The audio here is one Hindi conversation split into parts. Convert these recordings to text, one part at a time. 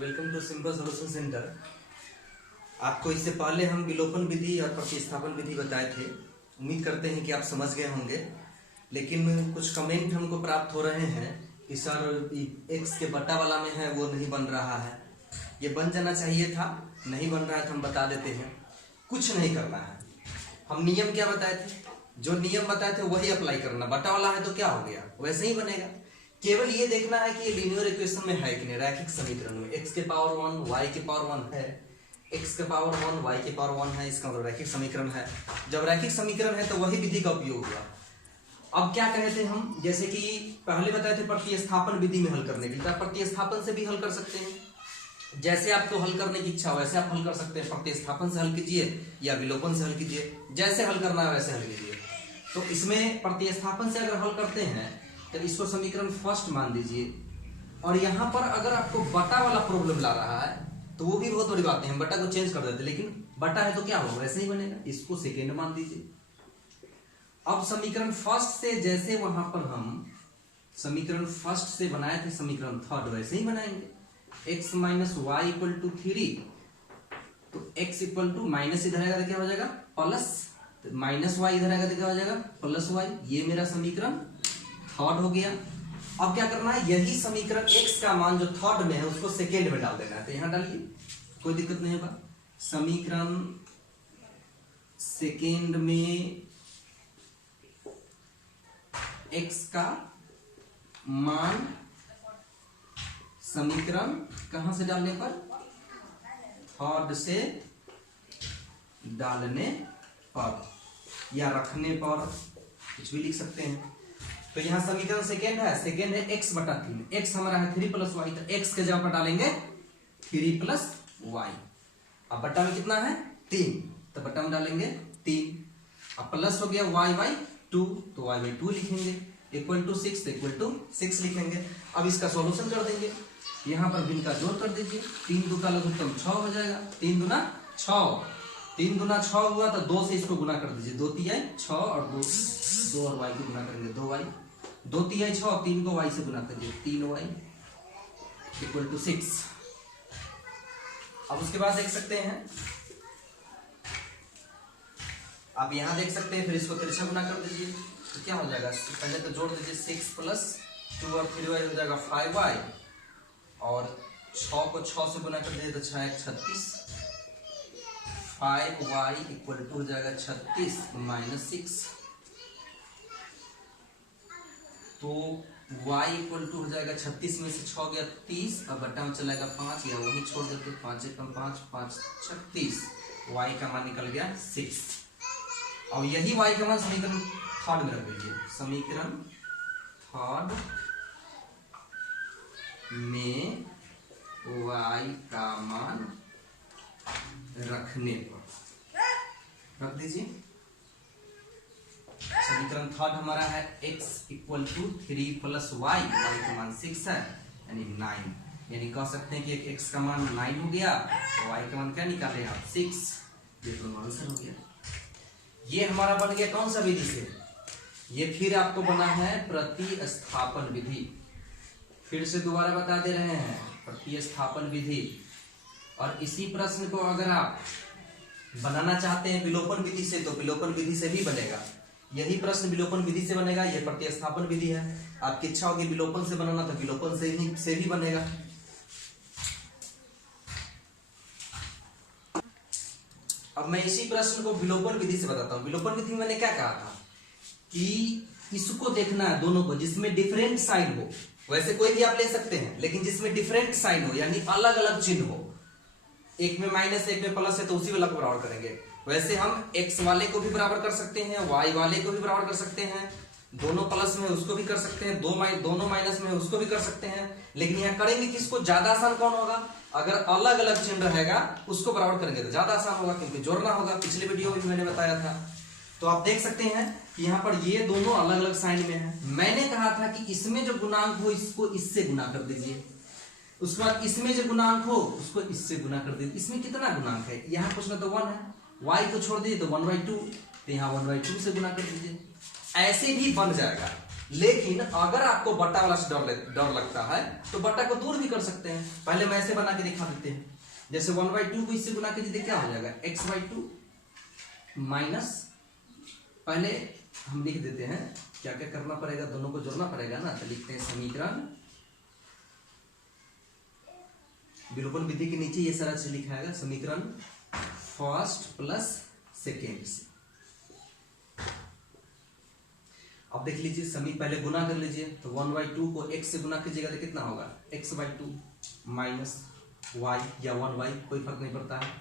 Welcome to simple solution centre. आपको इससे पहले हम विलोपन विधि और प्रतिस्थापन विधि बताए थे। उम्मीद करते हैं कि आप समझ गए होंगे, लेकिन कुछ कमेंट हमको प्राप्त हो रहे हैं कि सर एक्स के बटा वाला में है वो नहीं बन रहा है, ये बन जाना चाहिए था, नहीं बन रहा है तो हम बता देते हैं। कुछ नहीं करना है, हम नियम क्या बताए थे, जो नियम बताए थे वही अप्लाई करना। बटा वाला है तो क्या हो गया, वैसे ही बनेगा। केवल ये देखना है कि ये लीनियर इक्वेशन में है कि नहीं, रैखिक समीकरण में। x के पावर 1 y के पावर 1 है, x के पावर 1 y के पावर 1 है, इसका मतलब रैखिक समीकरण है। जब रैखिक समीकरण है तो वही विधि का उपयोग हुआ। अब क्या कहे थे हम, जैसे कि पहले बताए थे प्रतिस्थापन विधि में हल करने के लिए, प्रतिस्थापन से भी हल कर सकते हैं। जैसे आपको हल करने की इच्छा हो वैसे आप हल कर सकते हैं। प्रतिस्थापन से हल कीजिए या विलोपन से हल कीजिए, जैसे हल करना है वैसे हल कीजिए। तो इसमें प्रतिस्थापन से अगर हल करते हैं तो इसको समीकरण फर्स्ट मान दीजिए, और यहां पर अगर आपको बटा वाला प्रॉब्लम ला रहा है तो वो भी बहुत बड़ी बात है, हम बटा को चेंज कर देते, लेकिन बटा है तो क्या होगा, वैसे ही बनेगा। इसको सेकेंड मान दीजिए। अब समीकरण फर्स्ट से जैसे वहां पर हम समीकरण फर्स्ट से बनाए थे समीकरण थर्ड, वैसे ही बनाएंगे। x minus y equal to 3, तो x इक्वल टू माइनस इधर आएगा तो क्या हो जाएगा प्लस, माइनस वाई इधर आएगा तो क्या हो जाएगा प्लस वाई। ये मेरा समीकरण थर्ड हो गया। अब क्या करना है, यही समीकरण x का मान जो थर्ड में है उसको सेकेंड में डाल देना है, तो यहां डालिए, कोई दिक्कत नहीं होगा। समीकरण सेकेंड में x का मान समीकरण कहां से डालने पर, थर्ड से डालने पर या रखने पर, कुछ भी लिख सकते हैं। तो यहां समीकरण सेकेंड है x बटा 3, x हमारा है 3 प्लस वाई, तो x के जगह पर डालेंगे 3 प्लस वाई। अब बटा में कितना है 3, तो बटा में डालेंगे 3। अब प्लस हो गया y बाई 2, तो y बाई 2 लिखेंगे, इक्वल टू 6, तो इक्वल टू 6 लिखेंगे। अब इसका सॉल्यूशन कर देंगे, यहां पर भिन्न का जोड़ कर दीजिए। 3 2 का लघुत्तम 6 हो जाएगा, 3 दूना 6, 3 दूना 6 हुआ तो 2 से इसको गुना कर दीजिए, 2 तिहाई 6 और 2 और y को गुना करेंगे 2y, 2 तिहाई 6, 3 को y से गुना करिए 3y इक्वल टू 6। अब उसके बाद देख सकते हैं, आप यहां देख सकते हैं, फिर इसको तिरछा गुना कर दीजिए तो क्या हो जाएगा, पहले तो जोड़ दीजिए 6 प्लस 2 और 3y हो जाएगा 5y, और 6 को 6 से गुना कर दीजिए तो 6 1 36, 5y इक्वल टू हो जाएगा 36 माइनस 6, तो y इक्वल टू हो जाएगा 36 में से 6 गया 30, अब बटा में चलेगा 5, या वही छोड़ देते, 5 एकम 5 5 36, y का मान निकल गया 6। और यही y का मान समीकरण थर्ड में रख दीजिए, समीकरण थर्ड में y का मान रखने पर रख दीजिए। समीकरण थर्ड हमारा है x equal to 3 plus y, y का मान 6 है यानी 9, यानी कह सकते हैं कि x का मान 9 हो गया और y का मान क्या निकाले आप 6, ये तो आंसर हो गया। ये हमारा बन गया कौन सा विधि से, ये फिर आपको बना है प्रतिस्थापन विधि। फिर से दोबारा बता दे रहे हैं, प्रतिस्थापन विधि। और इसी प्रश्न को अगर आप बनाना चाहते हैं विलोपन विधि से तो विलोपन विधि से भी बनेगा। यही प्रश्न विलोपन विधि से बनेगा, यह प्रतिस्थापन विधि है। आपकी इच्छा होगी विलोपन से बनाना तो विलोपन से भी बनेगा। अब मैं इसी प्रश्न को विलोपन विधि से बताता हूं। विलोपन विधि में मैंने क्या कहा था कि इसको देखना है दोनों को, जिसमें डिफरेंट साइन हो, वैसे कोई भी आप ले सकते हैं, लेकिन जिसमें डिफरेंट साइन हो यानी अलग अलग चिन्ह हो, एक में माइनस एक में प्लस है तो उसी वाला को बराबर करेंगे। वैसे हम x वाले को भी बराबर कर सकते हैं, y वाले को भी बराबर कर सकते हैं, दोनों प्लस में उसको भी कर सकते हैं, दोनों माइनस में उसको भी कर सकते हैं, लेकिन यहाँ करेंगे किसको, ज्यादा आसान कौन होगा, अगर अलग अलग चिन्ह रहेगा उसको बराबर करेंगे तो ज्यादा आसान होगा, क्योंकि जोड़ना होगा। पिछले वीडियो में मैंने बताया था। तो आप देख सकते हैं कि यहाँ पर ये दोनों अलग अलग साइन में है। मैंने कहा था कि इसमें जो गुणांक हो इसको इससे गुना कर दीजिए, उसके बाद इसमें जो गुणांक हो उसको इससे गुना कर दीजिए। इसमें कितना गुणांक है, यहाँ कुछ ना तो 1 है, y को छोड़ दीजिए तो 1/2, तो यहाँ 1/2 से गुना कर दीजिए, ऐसे भी बन जाएगा। लेकिन अगर आपको बट्टा वाला से डर लगता है तो बट्टा को दूर भी कर सकते हैं। पहले मैं ऐसे बना के दिखा देते हैं। जैसे 1/2 को इससे गुना कीजिए, क्या हो जाएगा x/2 माइनस, पहले हम लिख देते हैं क्या क्या करना पड़ेगा, दोनों को जोड़ना पड़ेगा ना। तो लिखते हैं समीकरण, विलोपन विधि के नीचे ये सारा चीज लिखा है, समीकरण फर्स्ट प्लस सेकेंड से। अब देख लीजिए समी, पहले गुना कर लीजिए। तो 1/2 को x से गुना कीजिएगा तो कितना होगा, x/2 माइनस y या 1y, कोई फर्क नहीं पड़ता है।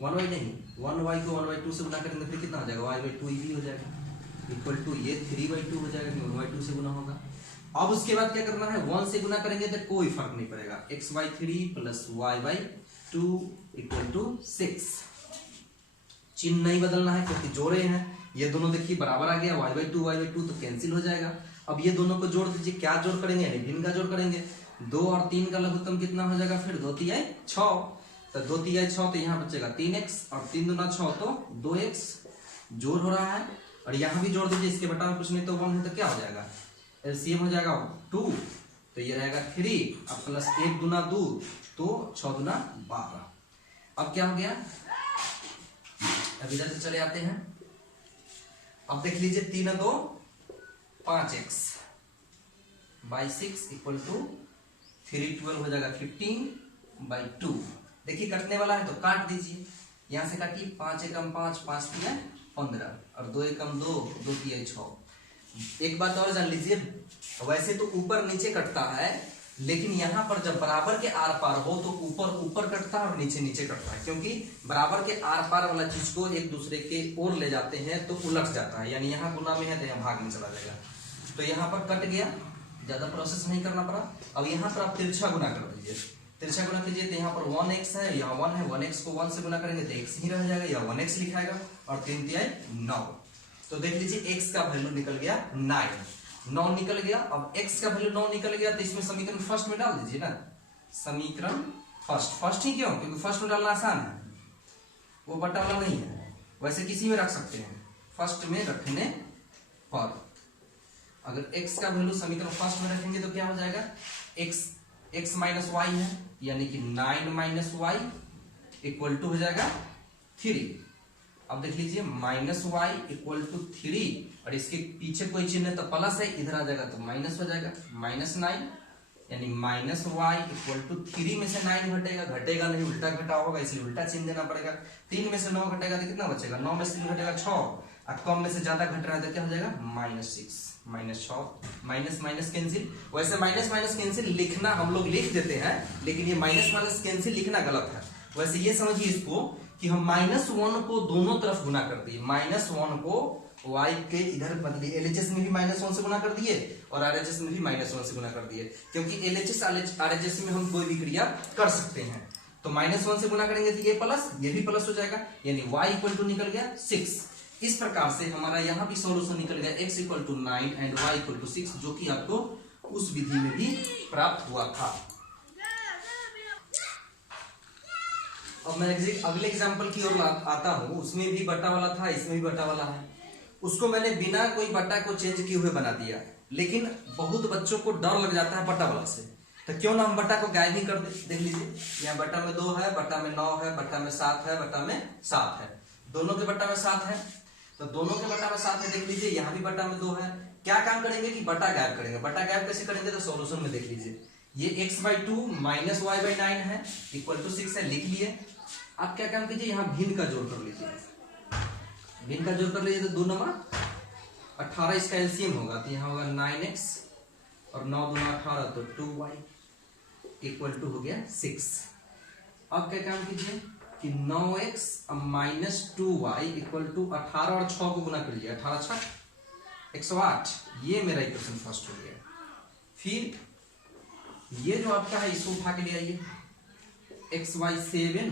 1y नहीं, 1y को 1/2 से गुना करेंगे फिर कितना हो जाएगा, y/2 भी हो जाएगा, इक्वल टू ये 3/2 हो जाएगा, 1/2 से गुना होगा। अब उसके बाद क्या करना है, 1 से गुना करेंगे तो कोई फर्क नहीं पड़ेगा, x/3 plus y/2 equal to 6। चिन्ह नहीं बदलना है क्योंकि जोड़े हैं, ये दोनों देखिए बराबर आ गया, y/2 तो कैंसिल हो जाएगा। अब ये दोनों को जोड़ दीजिए, क्या जोड़ करेंगे, यानी भिन्न का जोड़ करेंगे। 2 और 3 का लघुत्तम कितना हो जाएगा, फिर 2 तिहाई 6, तो 2 तिहाई 6 तो यहाँ बचेगा 3x और 3 दूना 6 तो 2x, जोड़ हो रहा है। और यहाँ भी जोड़ दीजिए, इसके बटा में कुछ नहीं तो 1 है तो क्या हो जाएगा, एलसीएम हो जाएगा 2, तो ये रहेगा 3 और प्लस 1 दूना 2 तो 6 दूना 12। अब क्या हो गया, अब इधर से चले आते हैं। अब देख लीजिए 3 2 5x बाई 6 इक्वल टू 3 12 हो जाएगा 15/2। देखिए कटने वाला है तो काट दीजिए, यहां से काटिए, 5 एकम 5, 5 तिया 15 और 2 एकम 2, 2 तिया 6। एक बात और जान लीजिए, वैसे तो ऊपर नीचे कटता है, लेकिन यहाँ पर जब बराबर के आर पार हो तो ऊपर ऊपर कटता है और नीचे नीचे कटता है, क्योंकि बराबर के आर पार वाला चीज को एक दूसरे के ओर ले जाते हैं तो उलट जाता है, यानी यहाँ गुना में है तो यहाँ भाग में चला जाएगा। तो यहाँ पर कट गया, ज्यादा प्रोसेस नहीं करना पड़ा। अब यहाँ पर आप तिरछा गुना कर दीजिए, तिरछा गुना कीजिए तो यहाँ पर 1x है, यहाँ 1 है, 1x को 1 से गुना करेंगे तो x ही रह जाएगा, या 1x लिखाएगा और 3 तिहाई 9। तो देख लीजिए x का वैल्यू निकल गया 9 निकल गया। अब x का वैल्यू 9 निकल गया तो इसमें समीकरण फर्स्ट में डाल दीजिए ना, समीकरण फर्स्ट ही क्यों, क्योंकि फर्स्ट में डालना आसान है, वो बटा वाला नहीं है, वैसे किसी में रख सकते हैं फर्स्ट में रखने पर। अगर x का वैल्यू समीकरण फर्स्ट में रखेंगे तो क्या हो जाएगा, x माइनस वाई है, यानी कि 9 माइनस वाई इक्वल टू हो जाएगा 3। अब देख लीजिए माइनस वाई इक्वल टू 3 और इसके पीछे कोई चिन्ह है तो प्लस है, इधर आ जाएगा तो माइनस हो जाएगा, -9 यानी माइनस वाई इक्वल टू 3 में से 9 घटेगा, घटेगा नहीं उल्टा घटाव होगा, इसलिए उल्टा चिन्ह देना पड़ेगा। 3 में से 9 घटेगा तो कितना बचेगा, 9 में से 3 घटेगा 6 और कम में से ज्यादा घट रहा है तो क्या हो जाएगा, -6 -6, माइनस माइनस कैंसिल। वैसे माइनस माइनस कैंसिल लिखना हम लोग लिख देते हैं, लेकिन ये माइनस माइनस कैंसिल लिखना गलत है। वैसे ये समझिए इसको कि हम -1 को दोनों तरफ गुना कर दिए, -1 को y के इधर बदलिए, एलएचएस में भी -1 से गुना कर दिए और आरएचएस में भी -1 से गुना कर दिए, क्योंकि एलएचएस आरएचएस में हम कोई भी क्रिया कर सकते हैं। तो -1 से गुना करेंगे तो ये प्लस, ये भी प्लस हो जाएगा, यानी y इक्वल टू निकल गया 6। इस प्रकार से हमारा यहाँ भी सॉल्यूशन निकल गया, x equal to 9 and y equal to 6, जो कि आपको उस विधि में भी प्राप्त हुआ था। अब मैं अगले एग्जांपल की ओर आता हूं, उसमें भी बट्टा वाला था, इसमें भी बट्टा वाला है। उसको मैंने बिना कोई बट्टा को चेंज किए हुए बना दिया, लेकिन बहुत बच्चों को डर लग जाता है बट्टा वाला से, तो क्यों ना हम बट्टा को गायब ही कर दे। देख लीजिए यहाँ बट्टा में 2 है, बट्टा में 9 है, बट्टा में 7 है, बट्टा में 7 है, दोनों के बट्टा में 7 है, तो दोनों के बट्टा में 7 है। देख लीजिए यहाँ भी बट्टा में 2 है। क्या काम करेंगे कि बट्टा गायब करेंगे। बट्टा गायब कैसे करेंगे, तो सॉल्यूशन में देख लीजिए, ये x/2 माइनस y/9 है इक्वल टू 6 है, लिख लिए। आप क्या काम कीजिए, यहाँ भिन्न का जोड़ कर लीजिए, भिन्न का जोड़ कर लीजिए तो 2 9 18, इसका एलसीएम होगा तो यहाँ होगा 9x और 9 दूना 18 तो 2y इक्वल टू हो गया 6। अब क्या काम कीजिए कि 9x minus 2y equal to 18 और 6 को गुना कर लिया, 18 6 108, ये मेरा इक्वेशन फर्स्ट हो गया। फिर ये जो आपका है इसको उठा के ले आइए, xy7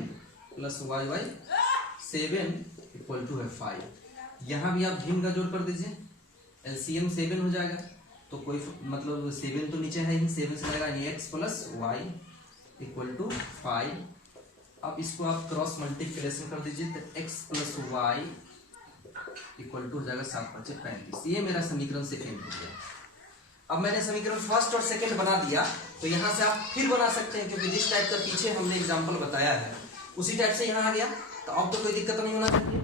plus yy7 equal to है 5। यहां भी आप भिन्न का जोड़ कर दीजिए, एलसीएम 7 हो जाएगा, तो कोई मतलब 7 तो नीचे है ही, 7 से लगेगा x plus y equal to 5। अब इसको आप क्रॉस मल्टीप्लिकेशन कर दीजिए तो x plus y equal to हो जाएगा 7 5 35। ये मेरा समीकरण सेकेंड हो गया। अब मैंने समीकरण फर्स्ट और सेकंड बना दिया, तो यहां से आप फिर बना सकते हैं, क्योंकि जिस टाइप का पीछे हमने एग्जांपल बताया है उसी टाइप से यहां आ गया, तो अब तो कोई दिक्कत नहीं होना चाहिए।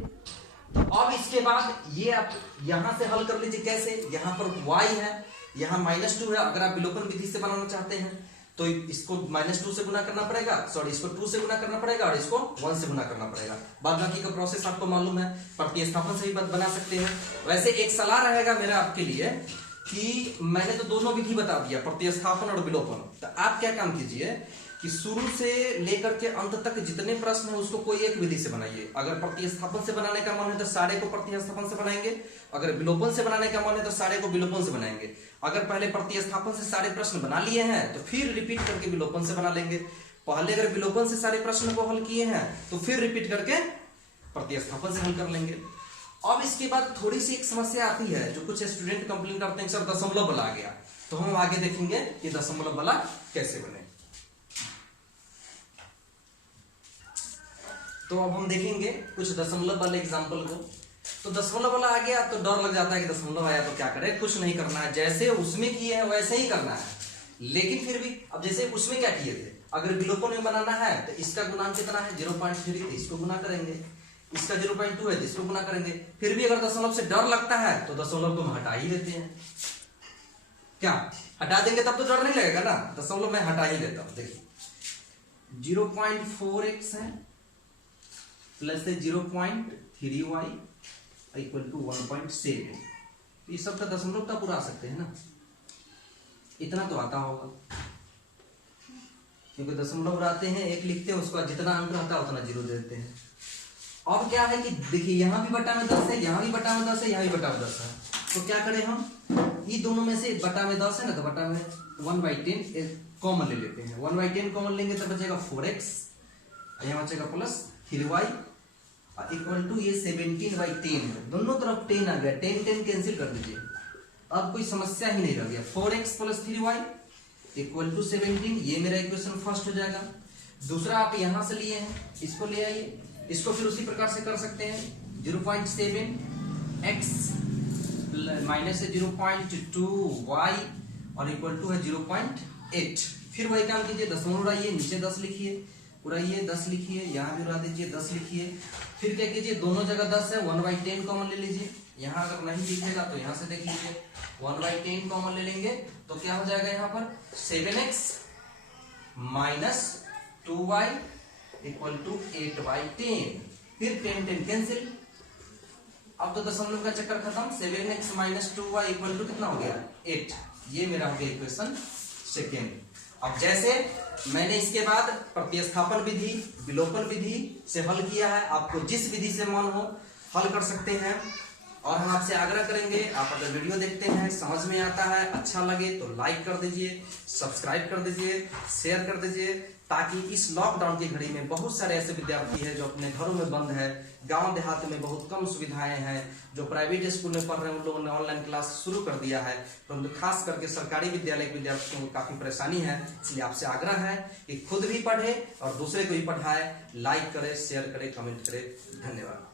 तो अब इसके बाद ये आप यहां से हल कर लीजिए। कैसे? यहां पर y है, यहां -2 है। अगर आप विलोपन विधि से बनाना चाहते हैं तो इसको -2 से गुना करना पड़ेगा, सॉरी इसको 2 से गुना करना पड़ेगा और इसको 1 से गुना करना पड़ेगा। बाद बाकी का प्रोसेस आपको मालूम है, प्रतिस्थापन से भी बना सकते हैं। वैसे एक सलाह रहेगा मेरा आपके लिए कि मैंने तो दोनों विधि बता दिया, प्रतिस्थापन और विलोपन। तो आप क्या काम कीजिए कि शुरू से लेकर के अंत तक जितने प्रश्न है उसको कोई एक विधि से बनाइए। अगर प्रतिस्थापन से बनाने का मन है तो सारे को प्रतिस्थापन से बनाएंगे, अगर विलोपन से बनाने का मन है तो सारे को विलोपन से बनाएंगे। अगर पहले प्रतिस्थापन से सारे प्रश्न बना लिए हैं तो फिर रिपीट करके विलोपन से बना लेंगे। पहले अगर विलोपन से सारे प्रश्न को हल किए हैं तो फिर रिपीट करके प्रतिस्थापन से हल कर लेंगे। अब इसके बाद थोड़ी सी एक समस्या आती है, जो कुछ स्टूडेंट कंप्लेन करते हैं सर दशमलव वाला आ गया, तो हम आगे देखेंगे कि दशमलव वाला कैसे बने। तो अब हम देखेंगे कुछ दशमलव वाले एग्जाम्पल को। तो दशमलव वाला आ गया तो डर लग जाता है कि दशमलव आया तो क्या करें, कुछ नहीं करना है, जैसे उसमें किए हैं वैसे ही करना है। लेकिन फिर भी अब जैसे उसमें क्या किए थे, अगर विलोपन में बनाना है तो इसका गुणांक कितना है 0.3, तो इसको गुना करेंगे, इसका 0.2 है तो इसको गुना करेंगे। फिर भी अगर दशमलव से डर लगता है तो दशमलव को हम हटा ही लेते हैं। क्या हटा देंगे तब तो डर नहीं लगेगा ना, दशमलव मैं हटा ही लेता हूं। देखिए 0.4x है प्लस 0.3y इक्वल टू 1.7, ये सब का दशमलव का पूरा आ सकते हैं ना, इतना तो आता होगा, क्योंकि दशमलव बनाते हैं एक लिखते हैं, उसका जितना अंक रहता है उतना 0 दे देते हैं। अब क्या है कि देखिए यहां भी बटा में 10 है, यहां भी बटा में 10 है, यहां भी बटा में 10 है, तो क्या करें हम, ये दोनों में से बटा में 10 है ना, तो बटा में 1/10 कॉमन ले लेते हैं। 1/10 कॉमन लेंगे तो बचेगा 4x, यहाँ बचेगा प्लस 3y इक्वल टू ये 17/10, दोनों तरफ 10 आ गया, 10 कैंसिल कर दीजिए, अब कोई समस्या ही नहीं रह गया। 4x plus 3y equal to 17, ये मेरा इक्वेशन फर्स्ट हो जाएगा। दूसरा आप यहां से लिए हैं, इसको ले आइए, इसको फिर उसी प्रकार से कर सकते हैं। 0.7x माइनस 0.2y और इक्वल टू है 0.8। फिर वही काम कीजिए, दशमलव उड़ाइए, नीचे 10 लिखिए, उड़ाइए 10 लिखिए, यहाँ भी उड़ा दीजिए 10 लिखिए। फिर क्या कीजिए, दोनों जगह 10 है, 1/10 कॉमन ले लीजिए, यहाँ अगर नहीं दिखेगा तो यहाँ से देख लीजिए, 1/10 कॉमन ले लेंगे तो क्या हो जाएगा, यहाँ पर 7x minus 2y equal to 8/10, फिर 10 कैंसिल। अब तो दशमलव का चक्कर खत्म, 7x minus 2y equal to कितना हो गया 8, ये मेरा हो गया इक्वेशन सेकेंड। अब जैसे मैंने इसके बाद प्रतिस्थापन विधि, विलोपन विधि से हल किया है, आपको जिस विधि से मन हो हल कर सकते हैं। और हम आपसे आग्रह करेंगे, आप अगर वीडियो देखते हैं समझ में आता है, अच्छा लगे तो लाइक कर दीजिए, सब्सक्राइब कर दीजिए, शेयर कर दीजिए, ताकि इस लॉकडाउन की घड़ी में बहुत सारे ऐसे विद्यार्थी हैं जो अपने घरों में बंद है, गांव देहात में बहुत कम सुविधाएं हैं, जो प्राइवेट स्कूल में पढ़ रहे हैं उन लोगों ने ऑनलाइन क्लास शुरू कर दिया है, परंतु खास करके सरकारी विद्यालय के विद्यार्थियों को काफी परेशानी है। इसलिए आपसे आग्रह है कि खुद भी पढ़े और दूसरे को भी पढ़ाए, लाइक करे, शेयर करे, कमेंट करे। धन्यवाद।